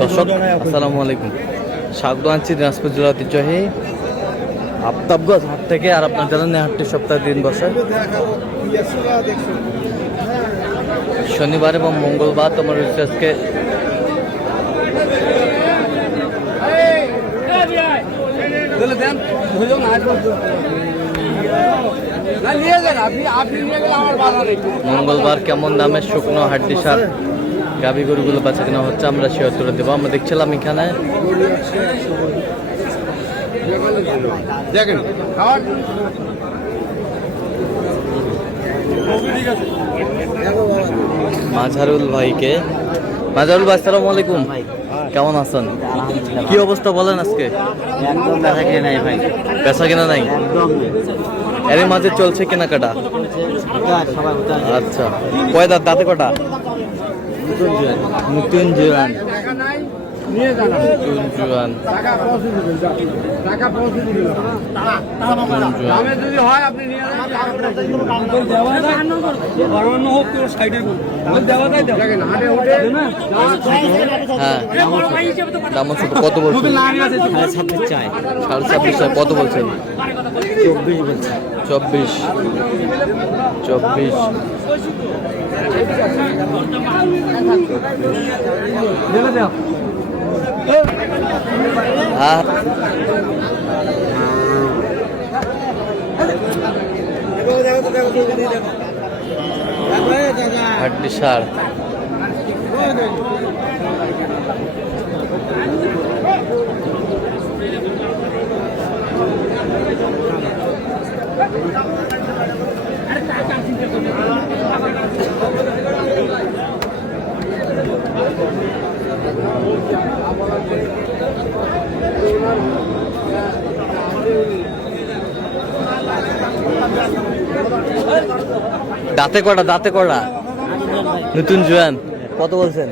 দর্শক আসসালামু আলাইকুম, স্বাগত আনছি দিনাজপুর জেলা ঐতিহ্যবাহী আফতাবগঞ্জ হাট থেকে। আর আপনার জানেন এই হাটটি সপ্তাহে 3 বসে, শনিবার এবং মঙ্গলবার। তোমার হচ্ছে আজকে মঙ্গলবার কেমন দামে শুকনো হাড্ডি সার গাভী গরুগুলো বেচা কেনা হচ্ছে, আমরা শেয়ার করে দেবো। আমরা দেখছিলাম এখানে মাঝারুল ভাইকে। মাঝারুল ভাই আসসালামু আলাইকুম, কেমন আছেন? কি অবস্থা বলেন আজকে? বেচা কেনা নাই, এর মাঝে চলছে কেনাকাটা। আচ্ছা, কয় দাঁত? দাঁতে কটা? নতুন জোয়ান। কত বলছেন? 26,500 কত বলছেন? 24 হাড্ডি সার। দাঁতে কটা? দাঁতে কটা? নতুন জোয়ান। কত বলছেন?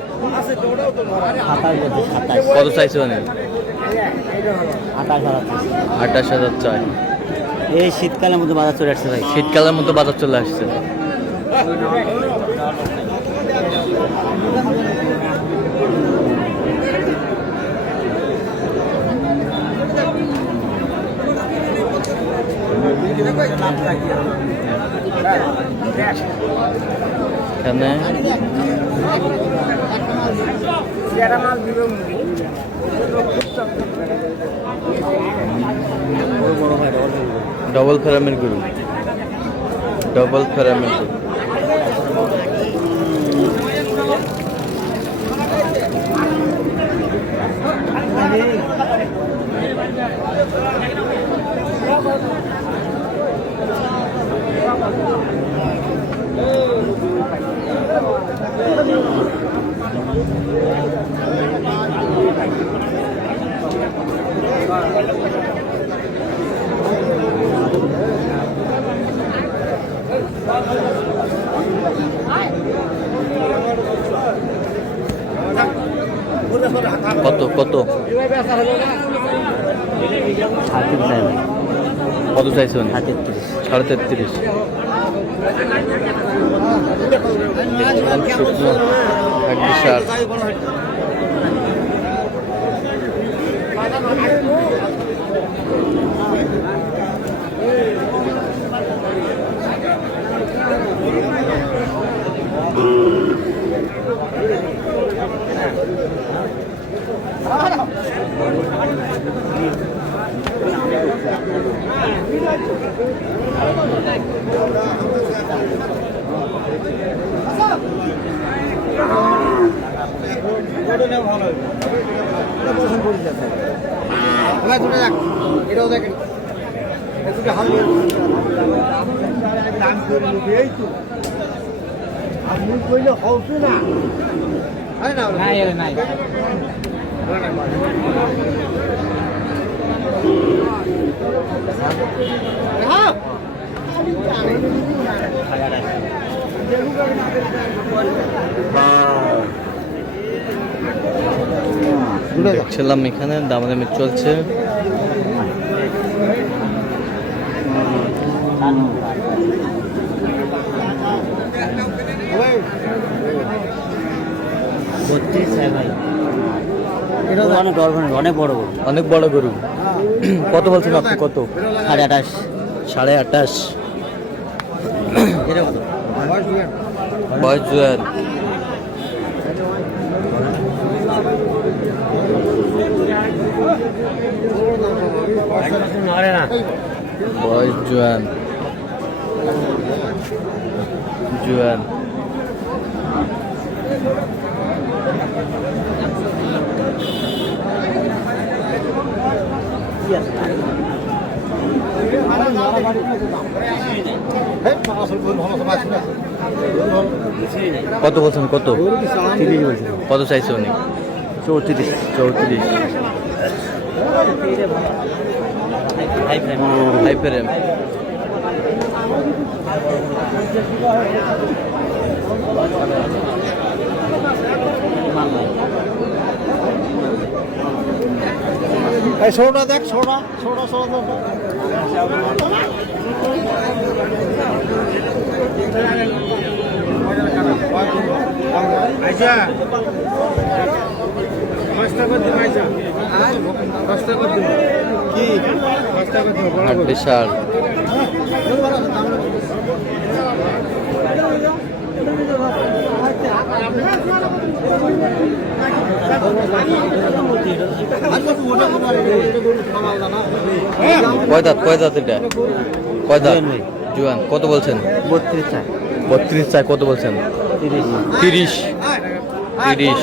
কত চাইছে? মানে 28,000 চাই। এই শীতকালের মধ্যে বাজার চলে আসছে ভাই, শীতকালের মধ্যে বাজার চলে আসছে। এখানে ডবল ফেরামের গরু, ডবল ফেরামের গরু। কত কত কত চাইছেন? 33,500। শুকনো হাড্ডি সার। এটাও দেখেন আপনি কইলে হচ্ছে না নাই দেখছিলাম এখানে দামাদামি চলছে। 32 চাই ভাই। এটা অনেক অনেক বড় গরু। অনেক বড় গরু। কত বলছেন আপনি? কত? 28.5। 28.5। এটা কত? বয়স জোয়ান। বয়স জোয়ান। জোয়ান। কত বলছেন? কত? 30 বলছিল। কত চাইছে উনি? 34। 34। হাই প্রেম। এই ছোটটা দেখ, ছোটটা ছোট ছোট আচ্ছা কষ্ট করতে আচ্ছা কষ্ট করতে কি কষ্ট করতে আর বিশাল। কয় দাঁত? কয় দাঁত এটা? কয় দাঁত? জুয়ান। কত বলছেন? 32 চাই। 32 চাই। কত বলছেন? 30। 30। 30।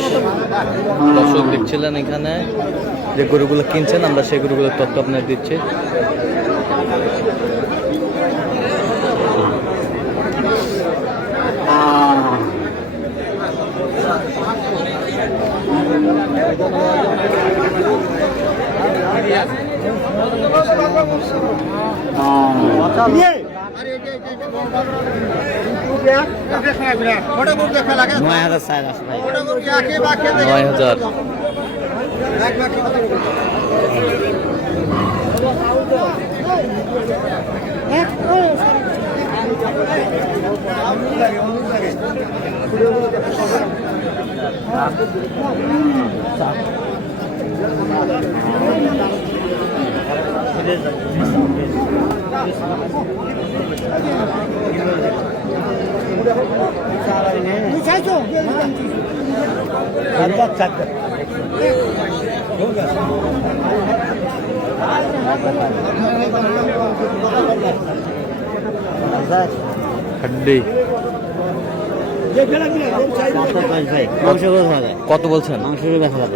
দর্শক দেখছিলেন এখানে যে গরুগুলো কিনছেন, আমরা সেই গরুগুলোর তথ্য আপনার দিচ্ছি। ওটা গরু দেখা লাগে 9000 চাই আছে ভাই। ওটা গরু একে বাকে 9000। এক বাকি হাড্ডি। ভাই মাংস গরু খাওয়া যায়। কত বলছেন? মাংস গরু দেখা যাবে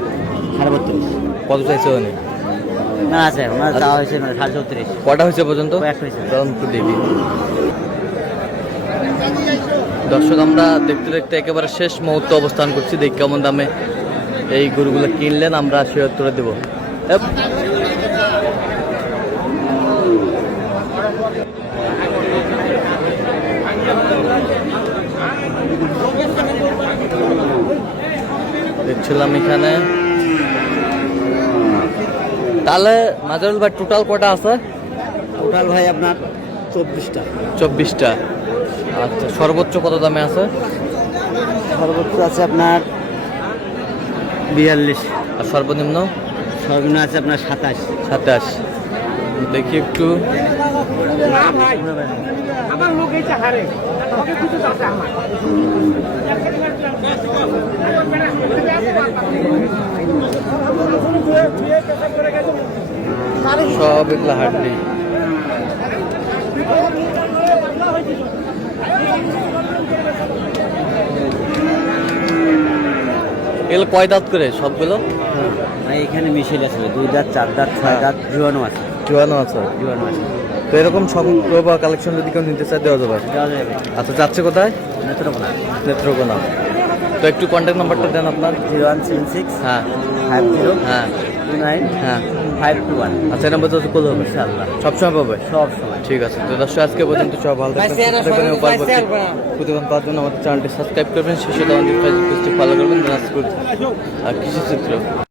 32। কত চাইছে উনি? না আছে ওনার চাওয়া হয়েছে 34। কটা হয়েছে পর্যন্ত? কয়েকটা হয়েছে। চলুন একটু দেখি। দর্শক, আমরা দেখতে দেখতে একেবারে শেষ মুহূর্তে অবস্থান করছি। দেখি কেমন দামে এই গরুগুলো কিনলেন, আমরা সে উত্তরে দেবো। দেখছিলাম এখানে। তাহলে মাজারুল ভাই টোটাল কটা আছে? টোটাল ভাই আপনার 24টা। 24টা। আচ্ছা, সর্বোচ্চ কত দামে আছে? সর্বোচ্চ আছে আপনার 42। আর সর্বনিম্ন? সর্বনিম্ন আছে আপনার 27। 27। দেখি একটু। আমার লোক এইটা হারে আমাকে কিছু আছে আমার সব এগুলা হাড্ডি। এগুলো কয় দাঁত করে সবগুলো? ভাই এখানে মিশেল আছে 2 দাঁত 4 দাঁত 6 দাঁত জুয়ানো আছে। জোয়ানো আছে। জুয়ানো আছে। তো এরকম সংগ্রহ বা কালেকশন যদি কেউ নিতে চায় দেওয়া যাবে? দেওয়া যাবে। আচ্ছা, যাচ্ছে কোথায়? নেত্রকোনা। নেত্রকোনা। তো একটু কন্ট্যাক্ট নাম্বারটা দেন আপনার। 0176 হ্যাঁ 50 হ্যাঁ 29 হ্যাঁ। 521। আচ্ছা, এই নাম্বার তো করলে হবে ইনশাআল্লাহ সবসময় পাবে। সব সময়। ঠিক আছে। তো দর্শক, আজকে পর্যন্ত সব ভালো থাকবেন, সুস্থ থাকবেন এবং পরবর্তী প্রতিদিন পাওয়ার জন্য আমাদের চ্যানেলটি সাবস্ক্রাইব করবেন। শেষে ফলো করবেন দিনাজপুর আর কৃষি চিত্র।